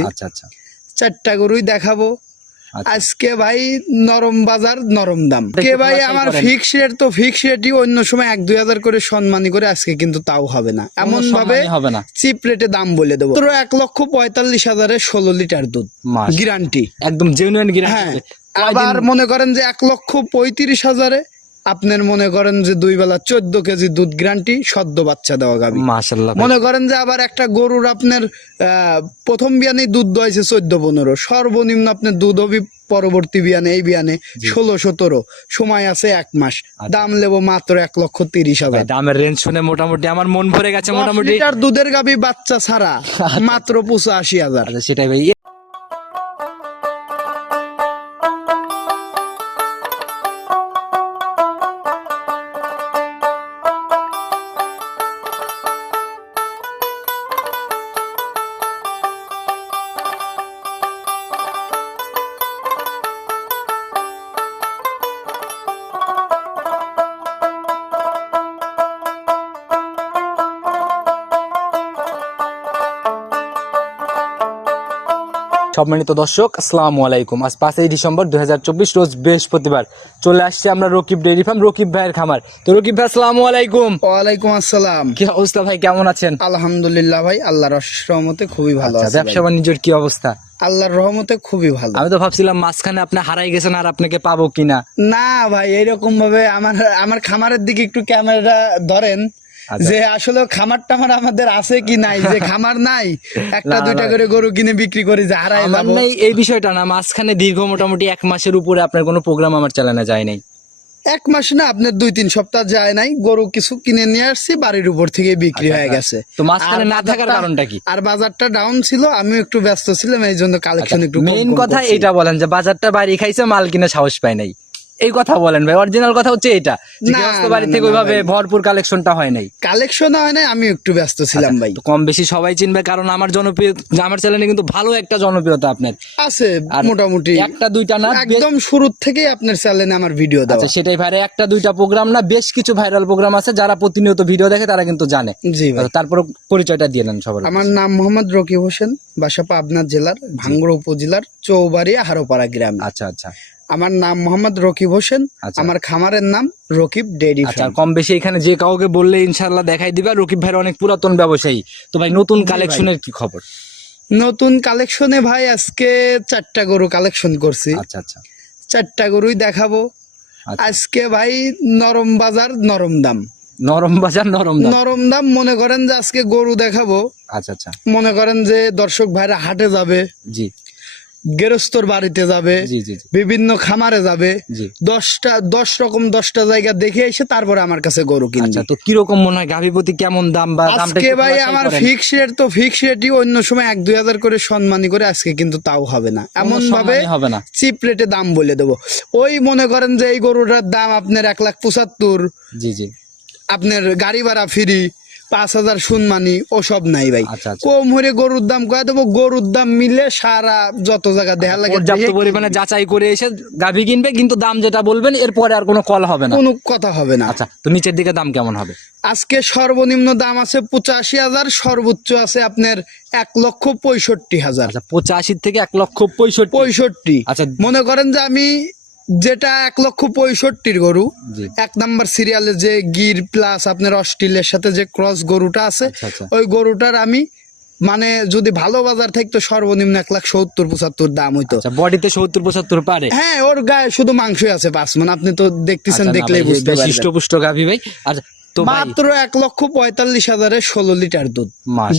আচ্ছা আচ্ছা। চারটা গরুই দেখাবো। আচ্ছা। আজকে ভাই নরম বাজার নরম দাম। কে ভাই আমার ফিক্স রেট তো ফিক্স রেটই অন্য সময় এক দুই হাজার করে সম্মানী করে আজকে কিন্তু তাও হবে না। এমন ভাবে চিপ রেটে দাম বলে দেবো। তোর এক লক্ষ পঁয়তাল্লিশ হাজারে ষোলো লিটার দুধ। গ্যারান্টি একদম জেনুইন হ্যাঁ। গ্যারান্টি আবার মনে করেন যে এক লক্ষ পঁয়ত্রিশ হাজারে আপনার মনে করেন যে দুই বেলা চোদ্দ কেজি দুধ গ্যারান্টি সদ্য বাচ্চা দেওয়া গাবি। মাশাআল্লাহ মনে করেন যে আবার একটা গরুর আপনার প্রথম বিয়ানে দুধ দোয়াইছে চোদ্দ পনেরো। সর্বনিম্ন আপনার দুধ হবি পরবর্তী বিয়ানে এই বিয়ানে ষোলো সতেরো। সময় আছে এক মাস। দাম লেবো মাত্র এক লক্ষ তিরিশ হাজার। দামের রেঞ্জ শুনে মোটামুটি আমার মন ভরে গেছে মোটামুটি। দুধের গাবি বাচ্চা ছাড়া মাত্র পঁচাশি হাজার। আচ্ছা সেটাই ভাই। সম্মানিত দর্শক আসসালামু আলাইকুম। আজ পাঁচই ডিসেম্বর দুই রোজ বৃহস্পতিবার। চলে আসছে আমরা রকিব ডেইরি ফার্ম রকিব ভাইয়ের খামার। তো রকিব ভাই আসসালামু আলাইকুম। ওয়ালাইকুম আসসালাম। কি অবস্থা ভাই কেমন আছেন? আলহামদুলিল্লাহ ভাই আল্লাহর রহমতে খুবই ভালো আচ্ছা আছে ব্যবসা বাণিজ্যের কি অবস্থা? আল্লাহর রহমতে খুবই ভালো। আমি তো ভাবছিলাম মাঝখানে আপনি হারাই গেছেন আর আপনাকে পাবো কিনা। না ভাই এরকম ভাবে আমার আমার খামারের দিকে একটু ক্যামেরা ধরেন। যে আসলে খামার টামার আমাদের আছে কি নাই যে খামার নাই একটা দুইটা করে গরু কিনে বিক্রি করি যে হারাই আমার নেই এই বিষয়টা না মাঝখানে দীর্ঘ মোটামুটি এক মাসের উপরে আপনার কোনো প্রোগ্রাম আমার চালানো যায় নাই। এক মাস না আপনার দুই তিন সপ্তাহ যায় নাই গরু কিছু কিনে নিয়ে আসছি বাড়ির উপর থেকে বিক্রি হয়ে গেছে। আচ্ছা, তো মাঝখানে না থাকার কারণটা কি? আর বাজারটা ডাউন ছিল আমিও একটু ব্যস্ত ছিলাম এই জন্য কালেকশন একটু মেইন কথা এটা বলেন যে বাজারটা বাড়ি খাইছে মাল কিনে সাহস পায় নাই। এই কথা বলেন ভাই অরিজিনাল কথা হচ্ছে এটা যে গৃহস্থ বাড়ি থেকে ওইভাবে। ভরপুর কালেকশনটা হয় নাই। কালেকশন হয় নাই আমি একটু ব্যস্ত ছিলাম ভাই। কম বেশি সবাই চিনবে কারণ আমার জনপ্রিয় আমার চ্যানেলে কিন্তু ভালো একটা জনপ্রিয়তা আপনার। আছে মোটামুটি। একটা দুইটা না একদম শুরুর থেকেই আপনার চ্যানেলে আমার ভিডিও দেওয়া। আচ্ছা সেটাই ভাই একটা দুইটা প্রোগ্রাম না বেশ কিছু ভাইরাল প্রোগ্রাম আছে যারা প্রতিনিয়ত ভিডিও দেখে তারা কিন্তু জানে। জি ভাই। তারপর পরিচয়টা দিয়ে নেন সবার আমার নাম মোহাম্মদ রকিব হোসেন বাসা পাবনা জেলার ভাঙ্গুড়া উপজেলার চৌবাড়ি হারোপাড়া গ্রাম। আচ্ছা আচ্ছা। আমার নাম মোহাম্মদ রকিব হোসেন আচ্ছা। আমার খামারের নাম রকিব ডেইরি আচ্ছা কম বেশি এখানে যে কাউকে বললে ইনশাল্লাহ দেখাই দিবা রকিব ভাইয়ের অনেক পুরাতন ব্যবসায়ী। তো ভাই নতুন কালেকশনের কি খবর? নতুন কালেকশনে ভাই আজকে চারটা গরু কালেকশন করছি। আচ্ছা আচ্ছা। চারটা গরুই দেখাবো। আচ্ছা। আজকে ভাই নরম বাজার নরম দাম। নরম বাজার নরম দাম। নরম দাম মনে করেন যে আজকে গরু দেখাবো। আচ্ছা আচ্ছা। মনে করেন যে দর্শক ভাইরা হাটে যাবে। জি। গেরস্তর বাড়িতে যাবে বিভিন্ন খামারে যাবে। দশটা দশ রকম দশটা জায়গা দেখে এসে তারপরে আমার কাছে গরু কিনবে। আচ্ছা তো কীরকম মনে হয় গাভীপতি কেমন দাম বা আজকে ভাই আমার ফিক্স রেট তো ফিক্স রেটই অন্য সময় এক দুই হাজার করে সম্মানী করে আজকে কিন্তু তাও হবে না। এমন ভাবে হবে না। চিপ রেটে দাম বলে দেবো। ওই মনে করেন যে এই গরুটার দাম আপনার এক লাখ পঁচাত্তর জি জি। আপনার গাড়ি ভাড়া ফ্রি পাঁচ হাজার শুনমানি ওসব নাই ভাই। আচ্ছা আচ্ছা। কম হরে গরুর দাম কয়ে দেবো গরুর দাম মিলে সারা যত জায়গা দেখা লাগে পর্যাপ্ত পরিমাণে যাচাই করে এসে গাভী কিনবে কিন্তু দাম যেটা বলবেন এরপরে আর কোনো কল হবে না। কোনো কথা হবে না। আচ্ছা তো নিচের দিকে দাম কেমন হবে? আজকে সর্বনিম্ন দাম আছে পঁচাশি হাজার সর্বোচ্চ আছে আপনার এক লক্ষ পঁয়ষট্টি হাজার। আচ্ছা পঁচাশি থেকে এক লক্ষ পঁয়ষট্টি। পঁয়ষট্টি। আচ্ছা। মনে করেন যে আমি যেটা এক লক্ষ পঁয়ষট্টির গরু এক নাম্বার সিরিয়ালে যে গির প্লাস আপনার অস্ট্রেলিয়ার সাথে যে ক্রস গরুটা আছে আচ্ছা আচ্ছা। ওই গরুটার আমি মানে যদি ভালো বাজার থাকতো সর্বনিম্ন এক লাখ সত্তর পঁচাত্তর দাম হইতো। আচ্ছা বডিতে সত্তর পঁচাত্তর পারে? হ্যাঁ ওর গায়ে শুধু মাংসই আছে পাঁচ মন আপনি তো দেখতেছেন আচ্ছা, দেখলেই বুঝতে পারবেন। হৃষ্টপুষ্ট গাভী ভাই। আচ্ছা তো মাত্র এক লক্ষ পঁয়তাল্লিশ হাজারে ষোলো লিটার দুধ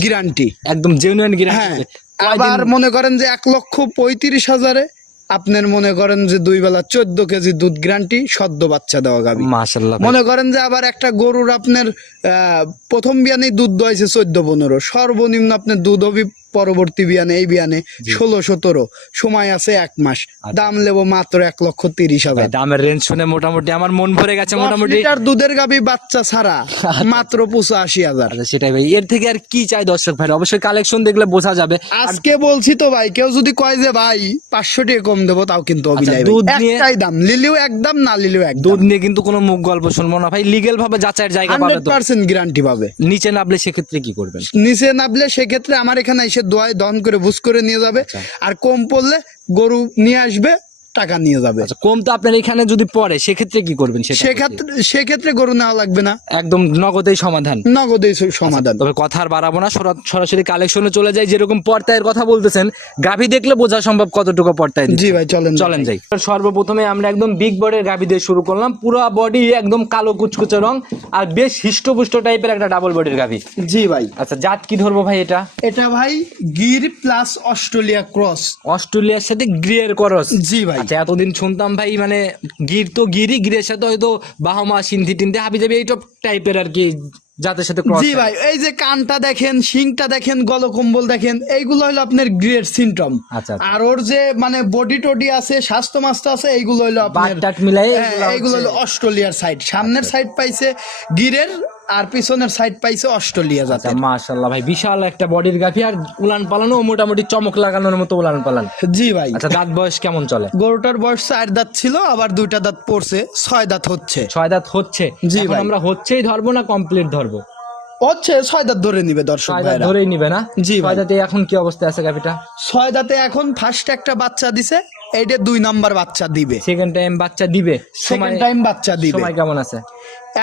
গ্যারান্টি একদম জেনুইন গ্যারান্টি আবার মনে করেন যে এক লক্ষ পঁয়ত্রিশ হাজারে আপনার মনে করেন যে দুই বেলা চোদ্দ কেজি দুধ গ্রান্টি সদ্য বাচ্চা দেওয়া গাবি। মাশাল্লাহ মনে করেন যে আবার একটা গরুর আপনার আহ, প্রথম বিয়ানি দুধ দোয়াইছে চোদ্দ পনেরো। সর্বনিম্ন আপনার দুধ হবি পরবর্তী বিয়ানে এই বিয়ানে ষোলো সতেরো। সময় আছে এক মাস। দাম লেবো মাত্র এক লক্ষ তিরিশ হাজার। দামের রেঞ্জ শুনে মোটামুটি আমার মন ভরে গেছে মোটামুটি। দুধের গাবি বাচ্চা ছাড়া মাত্র পঁচাশি হাজার। আচ্ছা সেটাই ভাই। এর থেকে আর কি চাই দর্শক ভাই অবশ্যই কালেকশন দেখলে বোঝা যাবে। আজকে বলছি তো ভাই কেউ যদি কয় যে ভাই পাঁচশো টাকা কম দেবো তাও কিন্তু দুধ নিয়ে- দাম লিলিও একদম না লিলিও একদম। দুধ নিয়ে কিন্তু কোনো মুখ গল্প শুনব না ভাই। লিগেল ভাবে যাচাইয়ের জায়গা পাবে তো। গ্যারান্টি পাবে। নিচে নামলে সেক্ষেত্রে কি করবেন? নিচে নামলে সেক্ষেত্রে আমার এখানে এসে দোয়াই দন করে বুঝ করে নিয়ে যাবে। আর কম পড়লে গরু নিয়ে আসবে টাকা নিয়ে যাবে। আচ্ছা কম তো আপনার এখানে যদি পড়ে সেক্ষেত্রে কি করবেন সেক্ষেত্রে সেক্ষেত্রে গরু নেওয়া লাগবে না। একদম নগদেই সমাধান। নগদে সমাধান। তবে কথা আর বাড়াবো না সরা- সরাসরি কালেকশনে চলে যাই যেরকম পর্তায়ের কথা বলতেছেন গাভী দেখলে বোঝা সম্ভব কতটুকু পর্তায় জি ভাই চলেন চলেন যাই। সর্বপ্রথমে আমরা একদম বিগ বডির গাভী দিয়ে শুরু করলাম পুরো বডি একদম কালো কুচকুচে রং আর বেশ হিষ্টপুষ্ট টাইপের একটা ডাবল বডির গাভী। জি ভাই। আচ্ছা জাত কি ধরবো ভাই এটা? এটা ভাই গির প্লাস অস্ট্রেলিয়া ক্রস অস্ট্রেলিয়ার সাথে গ্রিয়ের ক্রস জি ভাই। আচ্ছা এতদিন শুনতাম ভাই মানে গির তো গিরি গিরের সাথে হয়তো বাহমা সিন্ধি টিন্ধি হাবি যাবি এইসব টাইপের আর কি জাতের সাথে জি ভাই এই যে কানটা দেখেন শিংটা দেখেন গলকম্বল দেখেন এইগুলো হলো আপনার গ্রেট সিমটম আচ্ছা, আচ্ছা। আর ওর যে মানে বডি টডি আছে স্বাস্থ্য মাস্ত আছে এইগুলো হলো আপনার হ্যাঁ, এইগুলো হলো আচ্ছা। অস্ট্রেলিয়ার সাইড সামনের সাইড পাইছে গিরের আর পিছনের সাইড পাইছে অস্ট্রেলিয়া আচ্ছা জাতের। মাশাল্লাহ ভাই বিশাল একটা বডির গাভী। আর উলান পালানো মোটামুটি চমক লাগানোর মতো উলান পালান। জি ভাই। আচ্ছা দাঁত বয়স কেমন চলে? গরুটার বয়স চার দাঁত ছিল আবার দুইটা দাঁত পড়ছে ছয় দাঁত হচ্ছে। ছয় দাঁত হচ্ছে? জি ভাই। আমরা হচ্ছেই ধরবো না কমপ্লিট ধরবো? হচ্ছে ছয় দাঁত ধরে নিবে দর্শক দাঁত ভাইরা। ধরেই নিবে না? জি ভাই। ছয় দাঁতে এখন কি অবস্থা আছে গাভীটা? ছয় দাঁতে এখন ফার্স্ট একটা বাচ্চা দিছে এইটা দুই নাম্বার বাচ্চা দিবে। সেকেন্ড টাইম বাচ্চা দিবে। সেকেন্ড টাইম বাচ্চা দিবে। সময় কেমন আছে?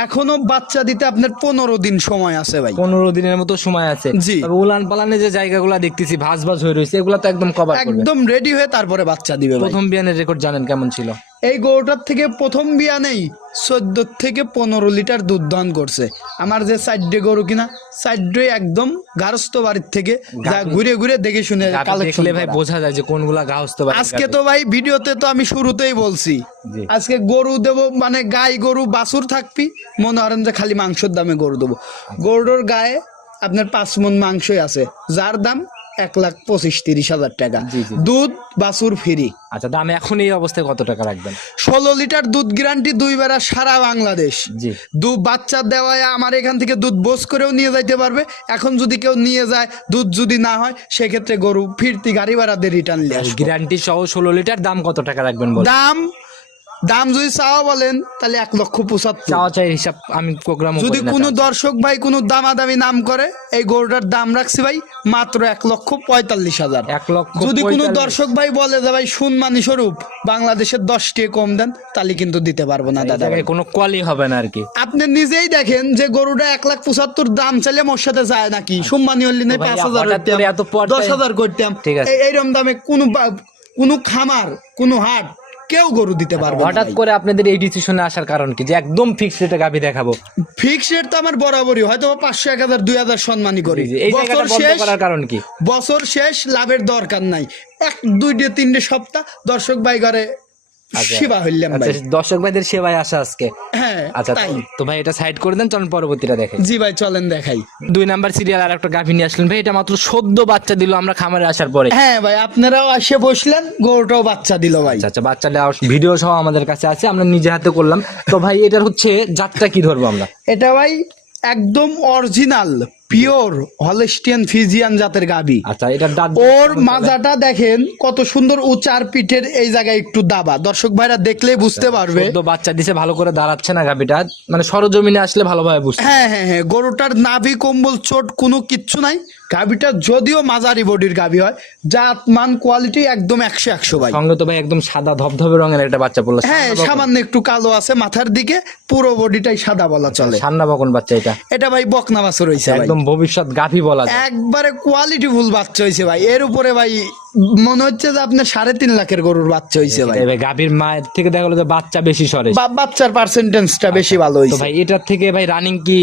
এখনও বাচ্চা দিতে আপনার পনেরো দিন সময় আছে ভাই। পনেরো দিনের মতো সময় আছে। জি। তবে উলান পালানে যে জায়গাগুলো দেখতেছি ভাজ ভাজ হয়ে রয়েছে এগুলো তো একদম কভার একদম রেডি হয়ে তারপরে বাচ্চা দিবে প্রথম বিয়ানের রেকর্ড জানেন কেমন ছিল? এই গরুটার থেকে প্রথম বিয়া নেই চোদ্দ থেকে পনেরো লিটার দুধ দান করছে। আমার যে সাইডে গরু কিনা সাইডে একদম গারস্থ বাড়ির থেকে যা ঘুরে ঘুরে দেখে শুনে কালেকশন দেখলে ভাই বোঝা যায় যে কোনগুলা গা হস্ত আজকে তো ভাই ভিডিওতে তো আমি শুরুতেই বলছি। আজকে গরু দেব মানে গাই গরু বাছুর থাকবি মনে করেন যে খালি মাংসের দামে গরু দেবো। গরুর গায়ে আপনার পাঁচ মন মাংসই আছে যার দাম এক লাখ পঁচিশ তিরিশ হাজার টাকা। দুধ বাছুর ফ্রি। আচ্ছা দাম এখন এই অবস্থায় কত টাকা রাখবেন? ষোলো লিটার দুধ গ্যারান্টি দুই বেড়া সারা বাংলাদেশ। দু বাচ্চা দেওয়ায় আমার এখান থেকে দুধ বোস করেও নিয়ে যাইতে পারবে। এখন যদি কেউ নিয়ে যায় দুধ যদি না হয় সেক্ষেত্রে গরু ফিরতি গাড়ি ভাড়া দিয়ে রিটার্ন নিয়ে গ্যারান্টি সহ ষোলো লিটার দাম কত টাকা রাখবেন দাম দাম যদি চাওয়া বলেন তাহলে এক লক্ষ পঁচাত্তর। চাওয়া চাই হিসাব আমি প্রোগ্রাম যদি কোনো দর্শক ভাই কোনো দামাদামি নাম করে এই গরুটার দাম রাখছি ভাই মাত্র এক লক্ষ পঁয়তাল্লিশ হাজার। এক লক্ষ যদি কোনো দর্শক ভাই বলে যে ভাই সুনমানি স্বরূপ বাংলাদেশের দশটি কম দেন তাহলে কিন্তু দিতে পারব না দাদা ভাই। কোনো কলই হবে না আর কি। আপনি নিজেই দেখেন যে গরুটা এক লাখ পঁচাত্তর দাম চাইলে মোর সাথে যায় নাকি? সম্মানী হলি নাই পাঁচ হাজার দশ হাজার করতাম। ঠিক আছে। এইরকম দামে কোনো কোনো খামার কোনো হাট কেউ গরু দিতে পারবে হঠাৎ করে আপনাদের এই ডিসিশনে আসার কারণ কি? যে একদম ফিক্স রেটে গাভি দেখাবো। ফিক্স রেট তো আমার বরাবরই হয়তো পাঁচশো এক হাজার দুই হাজার সম্মানই করি। এই বছর শেষ করার কারণ কি? বছর শেষ লাভের দরকার নাই। এক দুইটে তিনটে সপ্তাহ দর্শক ভাই ঘরে সেবা হইলাম ভাই। আচ্ছা দর্শক ভাইদের সেবায় আসা আজকে। হ্যাঁ আচ্ছা তো- ভাই এটা সাইড করে দেন চলুন পরবর্তীটা দেখে জি ভাই চলেন দেখাই। দুই নাম্বার সিরিয়াল আর একটা গাভি নিয়ে আসলেন ভাই এটা মাত্র সদ্য বাচ্চা দিল আমরা খামারে আসার পরে। হ্যাঁ ভাই আপনারাও এসে বসলেন গরুটাও বাচ্চা দিল ভাই। আচ্ছা আচ্ছা বাচ্চাটা ভিডিও সহ আমাদের কাছে আছে আমরা নিজে হাতে করলাম। তো ভাই এটার হচ্ছে জাতটা কি ধরবো আমরা? এটা ভাই একদম অরিজিনাল পিওর হলেস্টিয়ান ফিজিয়ান জাতের গাবি। আচ্ছা দাঁত ওর মাজাটা দেখেন কত সুন্দর উচার পিঠের এই জায়গায় একটু দাবা। দর্শক ভাইরা দেখলেই বুঝতে পারবে। সদ্য বাচ্চা দিছে ভালো করে দাঁড়াচ্ছে না গাভিটা মানে সরজমিনে আসলে ভালোভাবে বুঝতে হ্যাঁ হ্যাঁ হ্যাঁ গরুটার নাভি কম্বল চোট কোনো কিচ্ছু নাই। গাভিটা যদিও মাঝারি বডির গাভি হয় জাত মান কোয়ালিটি একদম একশো একশো ভাই। সঙ্গে তো ভাই একদম সাদা ধবধবে রঙের একটা বাচ্চা পড়ল। হ্যাঁ সামান্য একটু কালো আছে মাথার দিকে পুরো বডিটাই সাদা বলা চলে। সান্না বকন বাচ্চা এটা। এটা ভাই বকনা বাছর রয়েছে একদম ভবিষ্যৎ গাফি বলা যায়। একবারে কোয়ালিটি ফুল বাচ্চা হয়েছে ভাই। এর উপরে ভাই মনে হচ্ছে যে আপনার সাড়ে তিন লাখের গরুর বাচ্চা হয়েছে ভাই। এবার গাভীর মায়ের থেকে দেখা গেলো যে বাচ্চা বেশি সরে। বাচ্চার পার্সেন্টেজটা বেশি ভালো তো হয়েছে ভাই এটার থেকে ভাই রানিং কি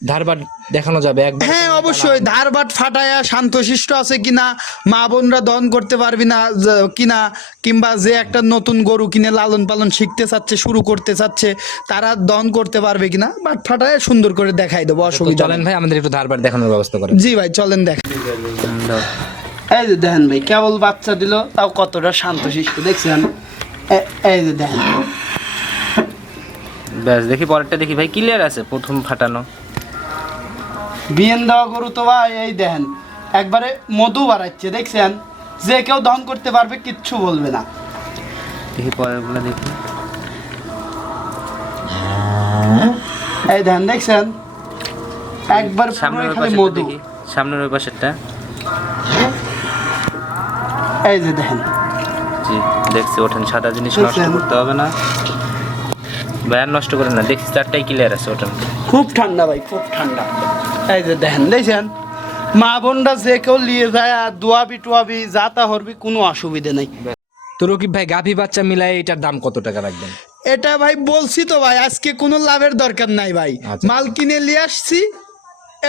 ধারবার দেখানো যাবে একবার হ্যাঁ অবশ্যই। ধারবাট ফাটায়া শান্তশিষ্ট আছে কিনা মা বোনরা দহন করতে পারবি না কিনা কিংবা যে একটা নতুন গরু কিনে লালন পালন শিখতে চাচ্ছে শুরু করতে চাচ্ছে তারা দহন করতে পারবে কিনা বাট ফাটায় সুন্দর করে দেখাই দেবো অসুবিধা চলেন ভাই আমাদের একটু ধারবার দেখানোর ব্যবস্থা করেন। জি ভাই চলেন দেখ। এই যে দেখেন ভাই কেবল বাচ্চা দিল তাও কতটা শান্তশিষ্ট দেখছেন? এই যে দেখেন। ব্যাস দেখি পরেরটা দেখি ভাই ক্লিয়ার আছে প্রথম ফাটানো। বিয়েন দেওয়া গরু তো ভাই এই দেখেন একবারে মধু বাড়াচ্ছে দেখছেন? যে কেউ দহন করতে পারবে কিচ্ছু বলবে না। দেখি পরেরগুলো দেখি। এই দেখেন দেখছেন? একবার খালি মধু। সামনের ওই পাশেরটা। এই যে দেখেন। জি দেখছি ওঠেন সাদা জিনিস নষ্ট করতে হবে না। ভাইয়ার নষ্ট করেন না দেখছি চারটাই ক্লিয়ার আছে ওঠেন। খুব ঠান্ডা ভাই খুব ঠান্ডা। এই যে দেখেন দেখছেন? মা বোনরা যে কেউ নিয়ে যায় আর দোয়াবি টোয়াবি যা তা হরবি কোনো অসুবিধে নেই। তো রকিব ভাই গাভী বাচ্চা মিলাই এটার দাম কত টাকা রাখবেন? এটা ভাই বলছি তো ভাই আজকে কোনো লাভের দরকার নাই ভাই। আচ্ছা। মাল কিনে নিয়ে আসছি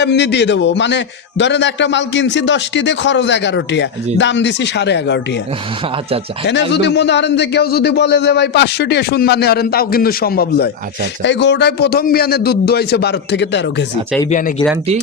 এমনি দিয়ে দেবো। মানে ধরেন একটা মাল কিনছি দশটি দিয়ে খরচ এগারো টিয়া দাম দিছি সাড়ে এগারো টিয়া আচ্ছা আচ্ছা। এনে যদি মনে করেন যে কেউ যদি বলে যে ভাই পাঁচশো টিয়া শুন মানে হরেন তাও কিন্তু সম্ভব নয়। আচ্ছা আচ্ছা। এই গরুটাই প্রথম বিয়ানে দুধ দোয়াইছে বারো থেকে তেরো কেজি। আচ্ছা এই বিয়ানে গ্যারান্টি?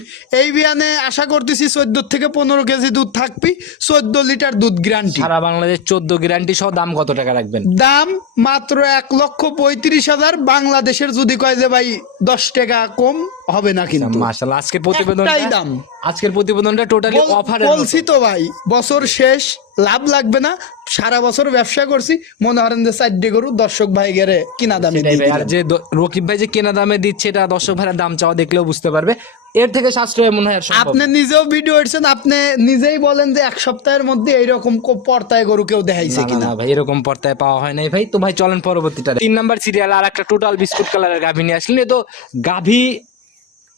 এই বিয়ানে আশা করতেছি চোদ্দ থেকে পনেরো কেজি দুধ থাকবি। চোদ্দ লিটার দুধ গ্যারান্টি। সারা বাংলাদেশ চোদ্দ গ্যারান্টি সহ দাম কত টাকা রাখবেন? দাম মাত্র এক লক্ষ পঁয়ত্রিশ হাজার। বাংলাদেশের যদি কয় যে ভাই দশ টাকা কম হবে না কিন্তু। মাশাআল্লাহ আজকের প্রতিবেদনটা একটাই দাম। আজকের প্রতিবেদনটা টোটালি অফারের বলছি তো ভাই বছর শেষ লাভ লাগবে না সারা বছর ব্যবসা করছি মনে করেন যে চারটে গরু দর্শক ভাই গেরে কিনা দামে আর যে রকিব ভাই যে কেনা দামে দিচ্ছে এটা দর্শক ভাইয়ের দাম চাওয়া দেখলেও বুঝতে পারবে। এর থেকে সাশ্রয় মনে হয় আপনি নিজেও ভিডিও এসেছেন আপনি নিজেই বলেন যে এক সপ্তাহের মধ্যে এইরকম কো- পর্তায় গরু কেউ দেখাইছে কিনা। ভাই এরকম পর্তায় পাওয়া হয় নাই ভাই। তো ভাই চলেন পরবর্তীটা তিন নাম্বার সিরিয়াল আর একটা টোটাল বিস্কুট কালারের গাভী নিয়ে আসলেন। তো গাভী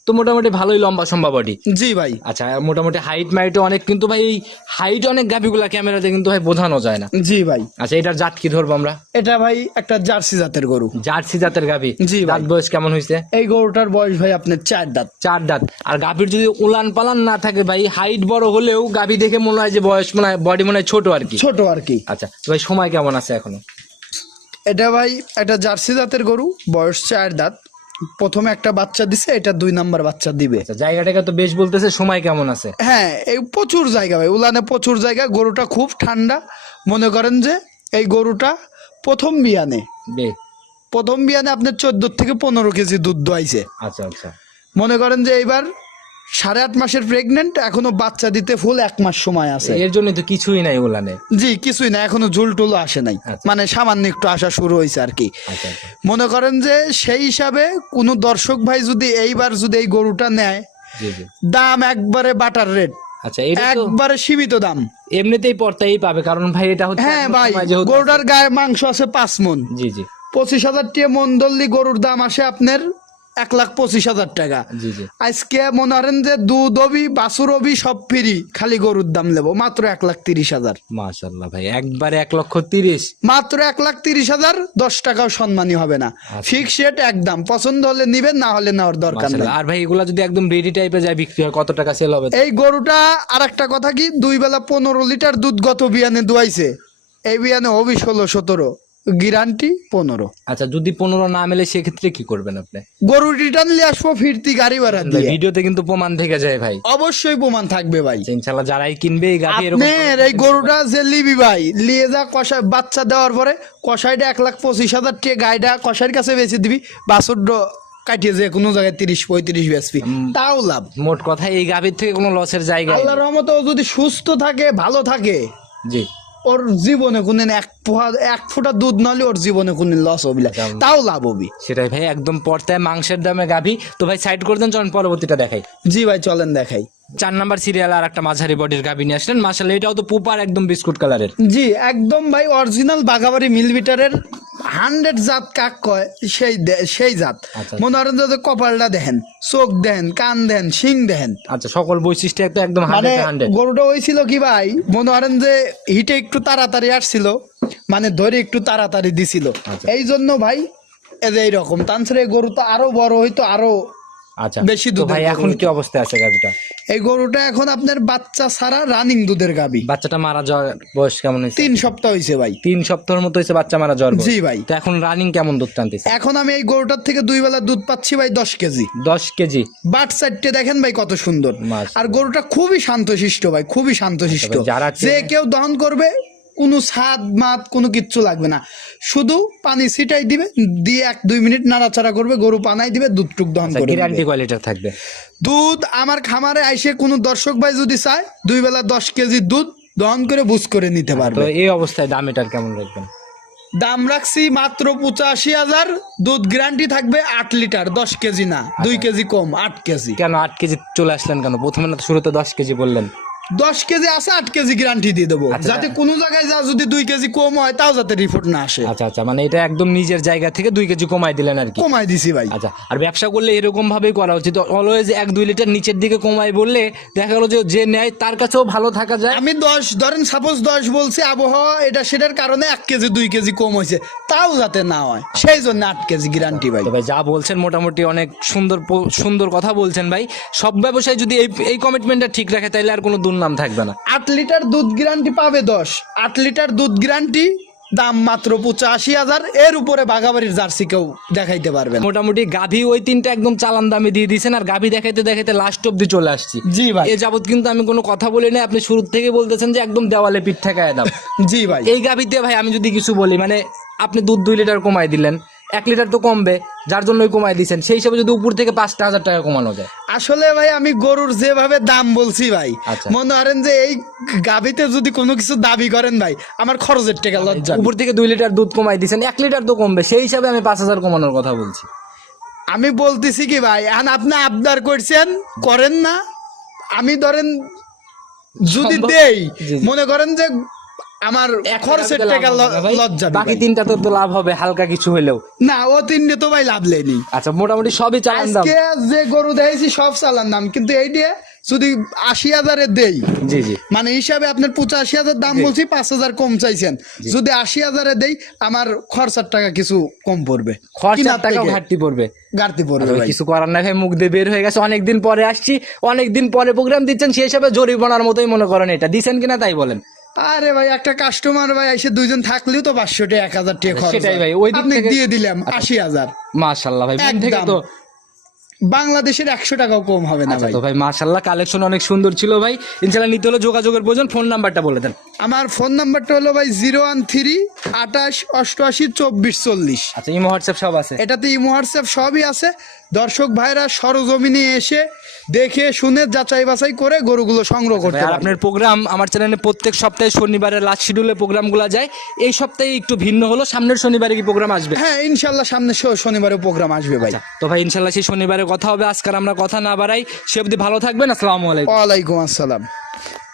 তো মোটামুটি ভালোই লম্বা সম্ভাবটি জি ভাই। আচ্ছা মোটামুটি হাইট মাইটও অনেক কিন্তু ভাই এই হাইট অনেক গাভীগুলা ক্যামেরাতে কিন্তু ভাই বোঝানো যায় না। জি ভাই। আচ্ছা এটার জাত কি ধরবো আমরা? এটা ভাই একটা জার্সি জাতের গরু। জার্সি জাতের গাভী। জি। দাঁত বয়স কেমন হয়েছে এই গরুটার বয়স ভাই আপনার চার দাঁত। চার দাঁত। আর গাভীর যদি উলান পালান না থাকে ভাই হাইট বড় হলেও গাভী দেখে মনে হয় যে বয়স মনে হয় বডি মনে হয় ছোট আর কি। ছোট আর কি। আচ্ছা তো ভাই সময় কেমন আছে এখনও? এটা ভাই একটা জার্সি জাতের গরু বয়স চার দাঁত। প্রথমে একটা বাচ্চা দিছে এটা দুই নাম্বার বাচ্চা দিবে। আচ্ছা জায়গাটাকে তো বেশ বলতেছে সময় কেমন আছে? হ্যাঁ এই প্রচুর জায়গা ভাই উলানে প্রচুর জায়গা গরুটা খুব ঠান্ডা। মনে করেন যে এই গরুটা প্রথম বিয়ানে। বে। প্রথম বিয়ানে আপনার চোদ্দ থেকে পনেরো কেজি দুধ দোয়াইছে। আচ্ছা আচ্ছা। মনে করেন যে এইবার সাড়ে আট মাসের প্রেগনেন্ট এখনও বাচ্চা দিতে ফুল এক মাস সময় আছে। এর জন্য তো কিছুই নাই উলানে জি কিছুই না এখনও ঝুল টুল আসে নাই। আচ্ছা। মানে সামান্য একটু আসা শুরু হয়েছে আর কি। আচ্ছা আচ্ছা। মনে করেন যে সেই হিসাবে কোনো দর্শক ভাই যদি এইবার যদি এই গরুটা নেয় দাম একবারে বাটার রেট। আচ্ছা একবারে সীমিত দাম। এমনিতেই পর্তাই পাবে কারণ ভাই এটা হচ্ছে হ্যাঁ ভাই গরুটার গায়ে মাংস আছে পাঁচ মন জি জি। পঁচিশ হাজার টাকা মন দল্লি গরুর দাম আসে আপনার এক লাখ পঁচিশ হাজার টাকা। আজকে মনে করেন যে দুধ হবি বাছুর হবি সব ফ্রি খালি গরুর দাম নেব। মাত্র এক লাখ তিরিশ হাজার। মাশাল্লাহ ভাই একবারে এক লক্ষ তিরিশ। মাত্র এক লাখ তিরিশ হাজার দশ টাকাও সম্মানী হবে না। আচ্ছা। ফিক্স রেট একদম পছন্দ হলে নিবেন না হলে নেওয়ার দরকার নেই। আর ভাই এগুলা যদি একদম রেডি টাইপে যায় বিক্রি হয় কত টাকা সেল হবে? এই গরুটা আর একটা কথা কি দুই বেলা পনেরো লিটার দুধ গত বিয়ানে দুয়াইছে। এই বিয়ানে হবি ষোলো সতেরো। গ্যারান্টি পনেরো। আচ্ছা যদি পনেরো না মেলে সেক্ষেত্রে কি করবেন আপনি? গরু রিটার্ন নিয়ে আসব ফিরতি গাড়ি ভাড়া দিয়ে। ভিডিওতে কিন্তু প্রমাণ থেকে যায় ভাই। অবশ্যই প্রমাণ থাকবে ভাই। ইনশাল্লাহ যারাই কিনবে এই গাভি এরকম এই গরুটা যে লিবি ভাই লিয়ে যা কষাই বাচ্চা দেওয়ার পরে কষাইটা এক লাখ পঁচিশ হাজার টাকা গাইটা কষাইয়ের কাছে বেঁচে দিবি বাছুর কাটিয়ে যে কোনো জায়গায় তিরিশ পঁয়ত্রিশ বেচবি। তাও লাভ। মোট কথা এই গাভীর থেকে কোনো লসের জায়গা। আল্লাহর রহমতে যদি সুস্থ থাকে ভালো থাকে জি। ওর জীবনে কোনদিন এক পোহা- এক ফোঁটা দুধ নালে ওর জীবনে কোনদিন লস হবি না। তাও লাভ হবি। সেটাই ভাই একদম পর্তায় মাংসের দামে গাভি। তো ভাই সাইড করে দেন চলেন পরবর্তীটা দেখাই। জি ভাই চলেন দেখাই। চার নাম্বার সিরিয়াল আর একটা মাঝারি বডির গাভি নিয়ে আসলেন। মাসাল এটাও তো পুপার একদম বিস্কুট কালারের জি একদম ভাই অরিজিনাল বাঘাবাড়ি মিল মিলবিটারের হান্ড্রেড জাত কাক কয় সেই সেই জাত। আচ্ছা। মনে করেন যদি কপালটা দেখেন চোখ দেখেন কান দেখেন শিং দেখেন। আচ্ছা সকল বৈশিষ্ট্য একদম একদম মানে গরুটা হয়েছিল কি ভাই মনে করেন যে হিটে একটু তাড়াতাড়ি আসছিল মানে ধরে একটু তাড়াতাড়ি দিছিল। আচ্ছা। এই জন্য ভাই এই রকম এইরকম। তানছাড়া এই গরু তো আরও বড় হইতো আরও আচ্ছা বেশি তো দুধের ভাই এখন কি অবস্থায় আছে গাভিটা? এই গরুটা এখন আপনার বাচ্চা ছাড়া রানিং দুধের গাবি বাচ্চাটা মারা যাওয়ার বয়স কেমন হয়েছে? তিন সপ্তাহ হয়েছে ভাই। তিন সপ্তাহের মতো হয়েছে বাচ্চা মারা যাওয়ার জি ভাই। তো এখন রানিং কেমন দুধ টানতেছে? এখন আমি এই গরুটার থেকে দুই বেলা দুধ পাচ্ছি ভাই দশ কেজি। দশ কেজি? বাট সাইডটা দেখেন ভাই কত সুন্দর। আর গরুটা খুবই শান্তশিষ্ট ভাই খুবই শান্তশিষ্ট। আচ্ছা যারা যে কেউ দহন করবে কোনো স্বাদ মাত কোনো কিচ্ছু লাগবে না। শুধু পানি ছিটাই দিবে দিয়ে এক দুই মিনিট নাড়াচাড়া করবে গরু পানাই দিবে দুধ টুক দহন করে গ্যারান্টি দিবে। থাকবে? দুধ আমার খামারে আইসে কোনো দর্শক ভাই যদি চায় দুই বেলা দশ কেজি দুধ দহন করে বুঝ করে নিতে পারবে। এই অবস্থায় দাম এটার কেমন রাখবেন? দাম রাখছি মাত্র পঁচাশি হাজার। দুধ গ্যারান্টি থাকবে আট লিটার দশ কেজি না দুই কেজি কম আট কেজি। কেন আট কেজি চলে আসলেন কেন? প্রথমে না শুরুতে দশ কেজি বললেন। দশ কেজি আছে আট কেজি গ্যারান্টি দিয়ে দেবো। আচ্ছা। যাতে কোনো জায়গায় যা যদি দুই কেজি কম হয় তাও যাতে রিপোর্ট না আসে। আচ্ছা আচ্ছা মানে এটা একদম নিজের জায়গা থেকে দুই কেজি কমাই দিলেন আর কি। কমাই দিছি ভাই। আচ্ছা আর ব্যবসা করলে এরকম ভাবেই করা উচিত। অলওয়েজ এক দুই লিটার নিচের দিকে কমাই বললে দেখা গেলো যে যে নেয় তার কাছেও ভালো থাকা যায়। আমি দশ ধরেন সাপোজ দশ বলছি আবহাওয়া এটা সেটার কারণে এক কেজি দুই কেজি কম হয়েছে। তাও যাতে না হয়। সেই জন্য আট কেজি গ্যারান্টি ভাই। ভাই যা বলছেন মোটামুটি অনেক সুন্দর সুন্দর কথা বলছেন ভাই। সব ব্যবসায়ী যদি এই এই কমিটমেন্টটা ঠিক রাখে তাহলে আর কোনো দুর্নাম থাকবে না। আট লিটার দুধ গ্যারান্টি পাবে দশ। আট লিটার দুধ গ্যারান্টি দাম মাত্র পঁচাশি হাজার। এর উপরে বাঘাবাড়ির জার্সি কেউ দেখাইতে পারবেন মোটামুটি গাভী ওই তিনটা একদম চালান দামে দিয়ে দিয়েছেন আর গাভী দেখাইতে দেখাইতে লাস্ট অব্দি চলে আসছি। জি ভাই। এ যাবৎ কিন্তু আমি কোনো কথা বলি না আপনি শুরু থেকে বলতেছেন যে একদম দেওয়ালে পিঠ ঠেকায় দাম জি ভাই। এই গাভীতে ভাই আমি যদি কিছু বলি মানে আপনি দুধ দুই লিটার কমাই দিলেন এক লিটার তো কমবে যার জন্যই কমাই দিচ্ছেন সেই হিসাবে যদি উপর থেকে পাঁচটা হাজার টাকা কমানো যায় আসলে ভাই আমি গরুর যেভাবে দাম বলছি ভাই আচ্ছা। মনে করেন যে এই গাবিতে যদি কোনো কিছু দাবি করেন ভাই আমার খরচের টাকা লজ্জা উপর থেকে দুই লিটার দুধ কমাই দিচ্ছেন এক লিটার তো কমবে সেই হিসাবে আমি পাঁচ হাজার কমানোর কথা বলছি আমি বলতেছি কি ভাই এখন আপনি আবদার করছেন করেন না আমি ধরেন যদি দেই। মনে করেন যে আমার খরচের টাকা। লজ্জা বাকি তিনটা তো তো লাভ হবে হালকা কিছু হলেও। না ও তিনটে তো ভাই লাভ লেনি। আচ্ছা মোটামুটি সবই চালান দাম। আজকে যে গরু দেখেছি সব চালান দাম। কিন্তু এই দিয়ে যদি আশি হাজারে দেই জি জি। মানে হিসাবে আপনার পঁচাশি হাজার দাম বলছি পাঁচ হাজার কম চাইছেন। যদি আশি হাজারে দেই আমার খরচার টাকা কিছু কম পড়বে। খরচার থেকে ঘাটতি পড়বে। ঘাটতি পড়বে ভাই কিছু করার না ভাই মুখ দিয়ে বের হয়ে গেছে অনেকদিন পরে আসছি অনেকদিন পরে প্রোগ্রাম দিচ্ছেন সেই হিসাবে জরিমানার মতোই মনে করেন এটা। দিচ্ছেন কিনা তাই বলেন? আরে ভাই একটা কাস্টমার ভাই এসে দুইজন থাকলেও তো পাঁচশো টাকা এক হাজার টাকা খরচ সেটাই ভাই, ওই দিক থেকে- দিয়ে দিলাম আশি হাজার মাশাল্লাহ ভাই একদম। বাংলাদেশের একশো টাকাও কম হবে না আচ্ছা ভাই। তো ভাই মাশাল্লাহ কালেকশন অনেক সুন্দর ছিল ভাই। ইনশাল্লাহ নিতে হলে যোগাযোগের প্রয়োজন ফোন নাম্বারটা বলে দেন। আমার ফোন নাম্বারটা হলো ভাই জিরো ওয়ান থ্রি আঠাশ অষ্টআশি চব্বিশ চল্লিশ। আচ্ছা ইমো হোয়াটসঅ্যাপ সব আছে? এটাতে ইমো হোয়াটসঅ্যাপ সবই আছে। দর্শক ভাইরা সরজমিনে এসে দেখে শুনে যাচাই বাছাই করে গরুগুলো সংগ্রহ করতে ভাই, আর আপনার প্রোগ্রাম আমার চ্যানেলে প্রত্যেক সপ্তাহে শনিবারের লাস্ট শিডিউলে প্রোগ্রামগুলো যায়। এই সপ্তাহে একটু ভিন্ন হলো সামনের শনিবারে কি প্রোগ্রাম আসবে? হ্যাঁ ইনশাল্লাহ সামনে শ- শনিবারে প্রোগ্রাম আসবে ভাই। তো ভাই ইনশাল্লাহ সেই শনিবারে কথা হবে আজকাল আমরা কথা না বাড়াই। সে অব্দি ভালো থাকবেন, আসসালামু আলাইকুম। ওয়ালাইকুম আসসালাম।